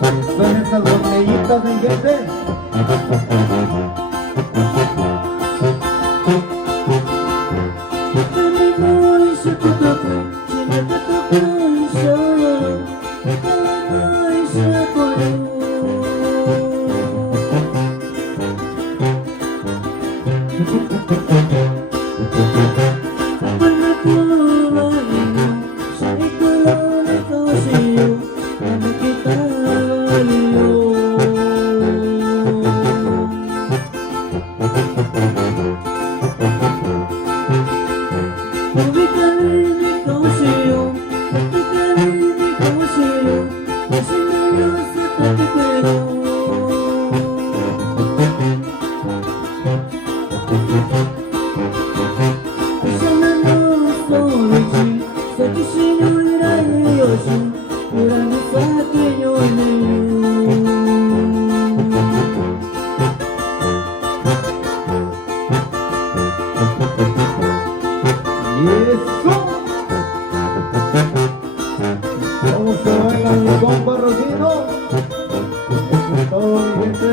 Son estas botellitas, mi gente. ¿Cómo se baila mi compa Rosino? Eso es todo, mi gente.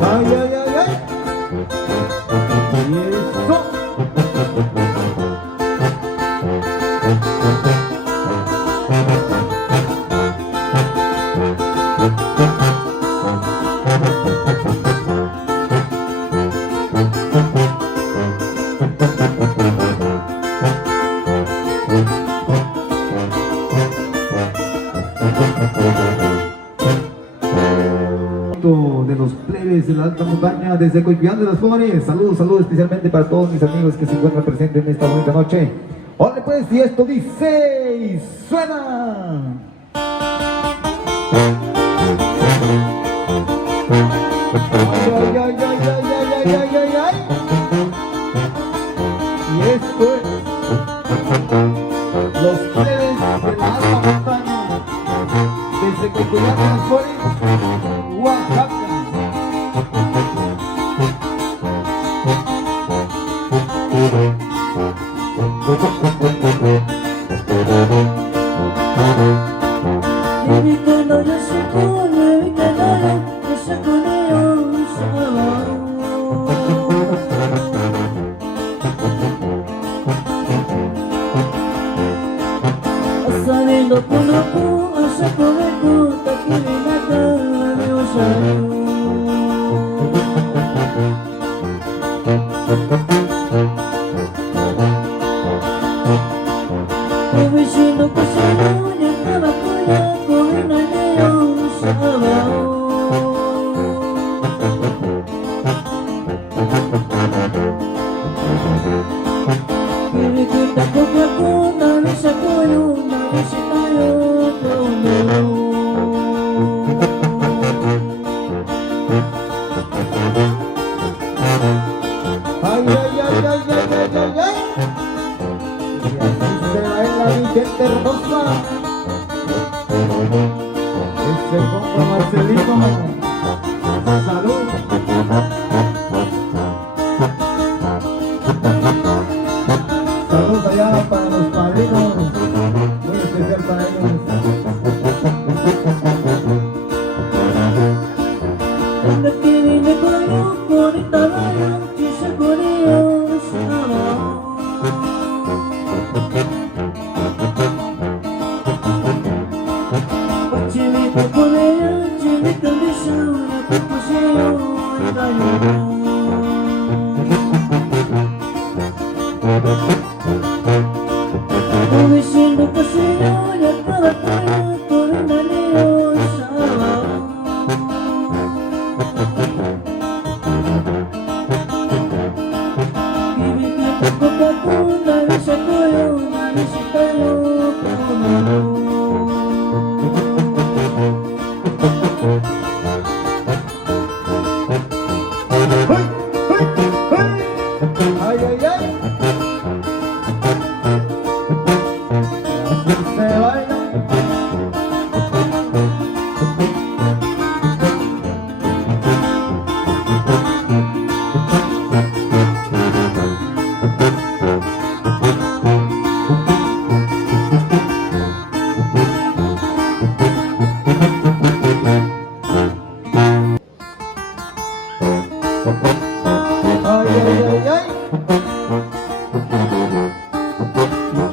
Ay, ay, ay, ay. Y eso. De los plebes de la alta montaña desde Coipián de las Flores. Saludos, saludos especialmente para todos mis amigos que se encuentran presentes en esta bonita noche. Órale pues, y esto dice y suena. Ay, ay, ay, ay, ay, ay, ay, ay, ay. Y esto es los plebes de la alta montaña desde Coipián de las Flores, Oaxaca. Ay, ay, ay, ay, ay, ay, ay, ay. Y así se baila mi gente hermosa. Ese compa Marcelino. Salud. Saludos allá para los padrinos. Muy especial para ellos. こで夢見たでしょうなくしようだよおいしいのかしらやったらこれ何をした君がパクパク何したよ何したよこのAy, ay, ay. Se baila. Ay, ay, ay, ay.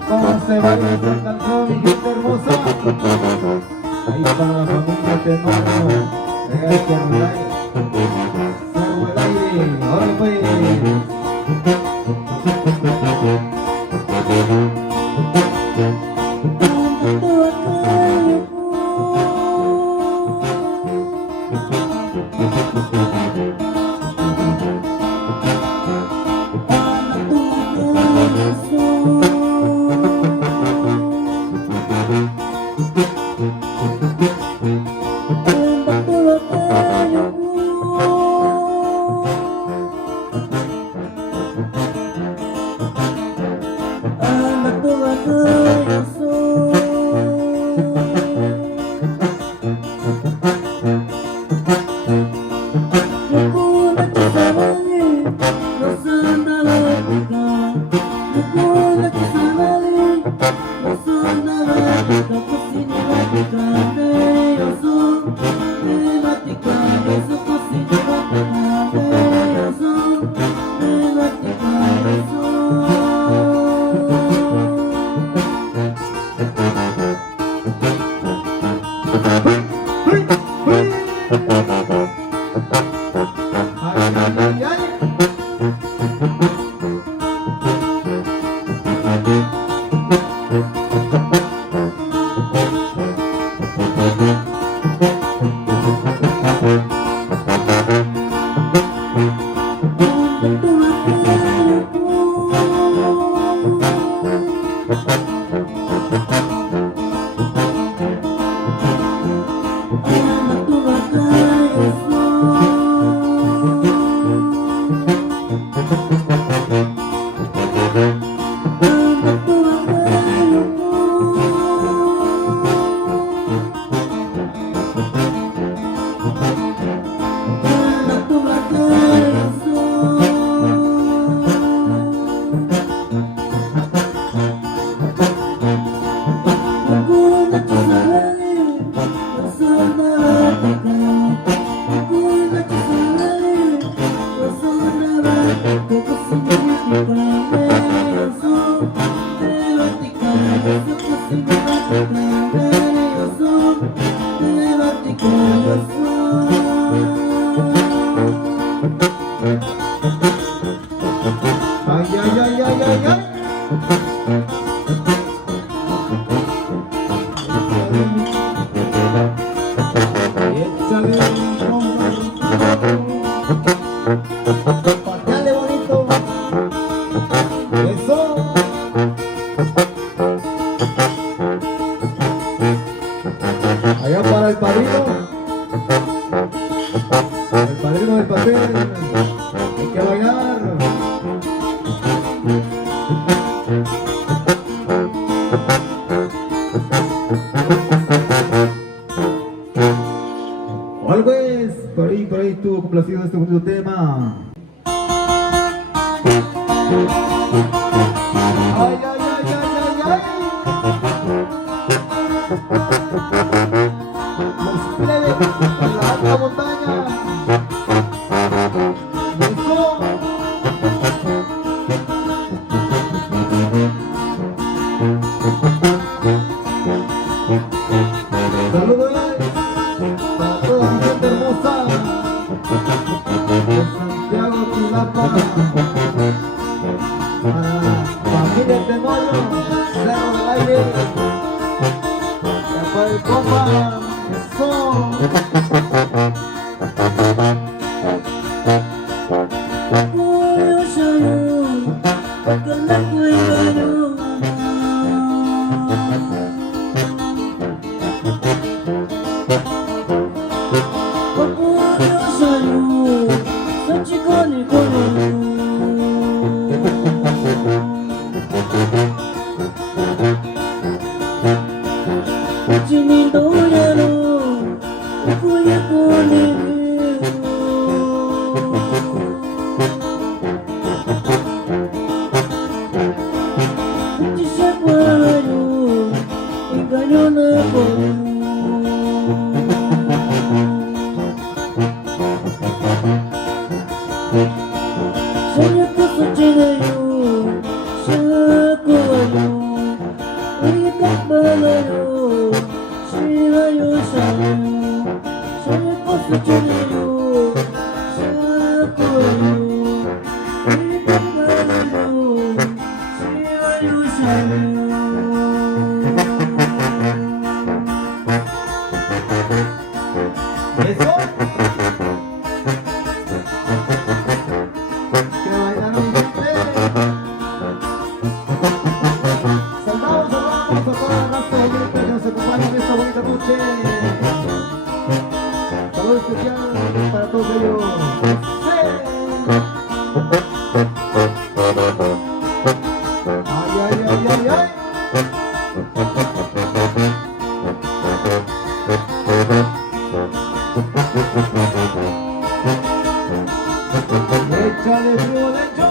¿Cómo se baila esta canción, mi gente hermosa? Ahí para la familia Temano, el Cerro del Aire. Cerro del Aire, ahora pues. Ay, ay, ay, ay, ay, ay. Échale, pateale bonito. Eso. Allá para el padrino. El padrino del pastel. Hay que bailar. Always, por ahí estuvo complacido este bonito tema. Ay, ay, ay, ay, ay, ay. Los plebes en la alta montaña. Eso. Saludos. compa. Eso. Orgullo sa'yo, pagkalat ko'y gano'n. Orgullo sa'yo, sa chikoni ko na. Chinitoyaro, ukuye kunigiro. Uchisekwayo, engaño na koyo. Saya ko sa chinayo, sa kuwayo, ikat balayo. Sinayo sa'yo, sa'yo ko sa chinayo, sa kuwayo, ikat balayo. Sinayo sa'yo. Eso. Que bailaron mi gente. Saludamos a toda la raza bonita que nos acompaña en esta bonita noche. Saludos especial para todos ellos. ¡Sí! Ay, ay, ay, ay, ay. Échale frío dentro.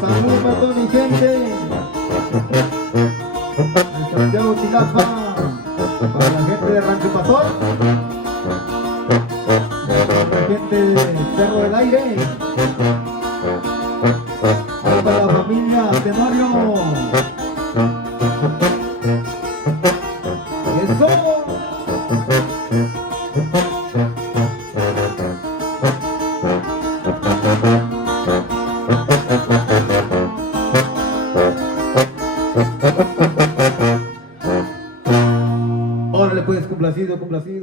Saludos para toda mi gente de Santiago Chilapa, para la gente de Rancho Pastor, la gente de Cerro del Aire, para la familia Tenorio. Eso. Órale pues, complacido, complacido.